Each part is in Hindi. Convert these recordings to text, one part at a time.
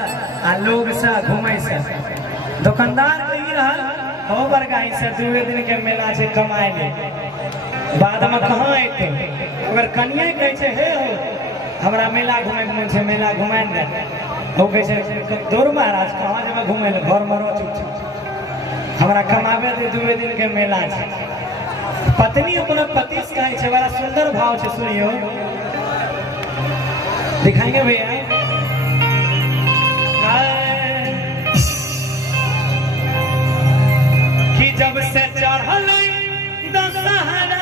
आ लोग से घूमे से दुकानदार नहीं रहा हो बरगाई से दुए दिन के मेला से कमाए ले बाद में कहाँ आते अगर कन्या कहे छे हे हो हमरा मेला घूमे के मन छे मेला घुमाए दे हो कहे छे दूर महाराज कहाँ जब घूमे ले घर मरो चुप हमरा कमावे दे दुए दिन के मेला छे पत्नी अपना पति से कहे छे बड़ा सुंदर भाव छे सुनियो दिखाएंगे भैया कि जब से चढ़ल दशहरा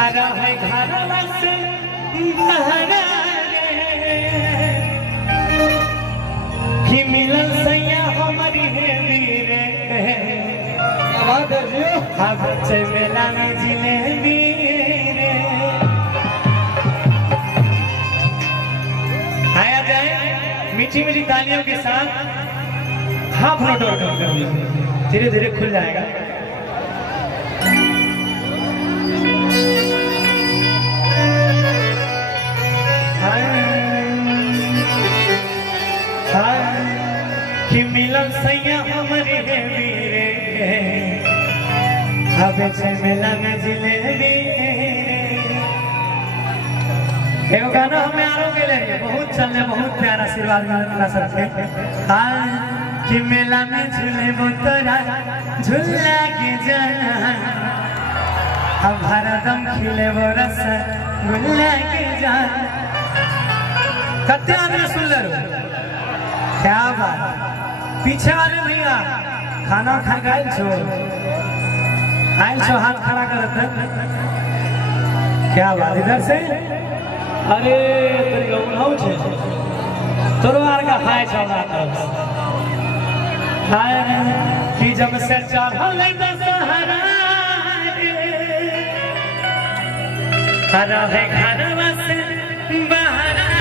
हरा है घरवा से बहरा कि मिलल सैया हमारी रे हाँ बच्चे मेला में जिलेबी आया जाए मीठी मीठी तालियों के साथ हाफ नोट और कम कर लीजिए धीरे धीरे खुल जाएगा कि मिलन सैया हमारे वीरे हवे छे मेला में जिलेबी एगो गाना हमें आरो गेले बहुत चलने बहुत प्यारा आशीर्वाद मिलना सबके कि मेला में झूले तोरा झूला के जाना अब हरदम खिले वो रस गुल्ला के जाना कत्ते आदमी सुन ले क्या बात पीछे वाले भैया खाना खा गए छो आयल छो हाथ खड़ा करते क्या बात इधर से अरे तोरवार का हाय चला हाय कि जब से चढ़ल दशहरा हरा है घरवा से बहरा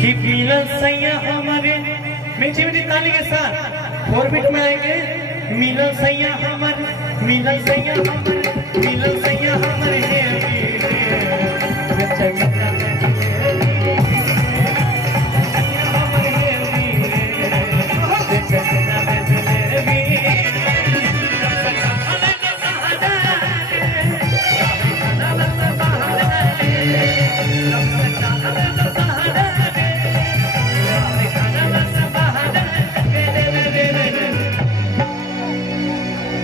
कि मिलल सैया हमारे मीठी मीठी ताली के साथ 4 बीट में आएंगे मिलल सैया हमारे मिलल सैया हमारे मिलल सैया हमारे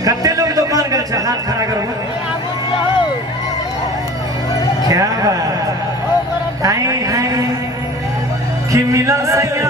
कत्ते लोग दुकान कर हाथ खड़ा करो क्या बात हाय हाय कि मिलल सैया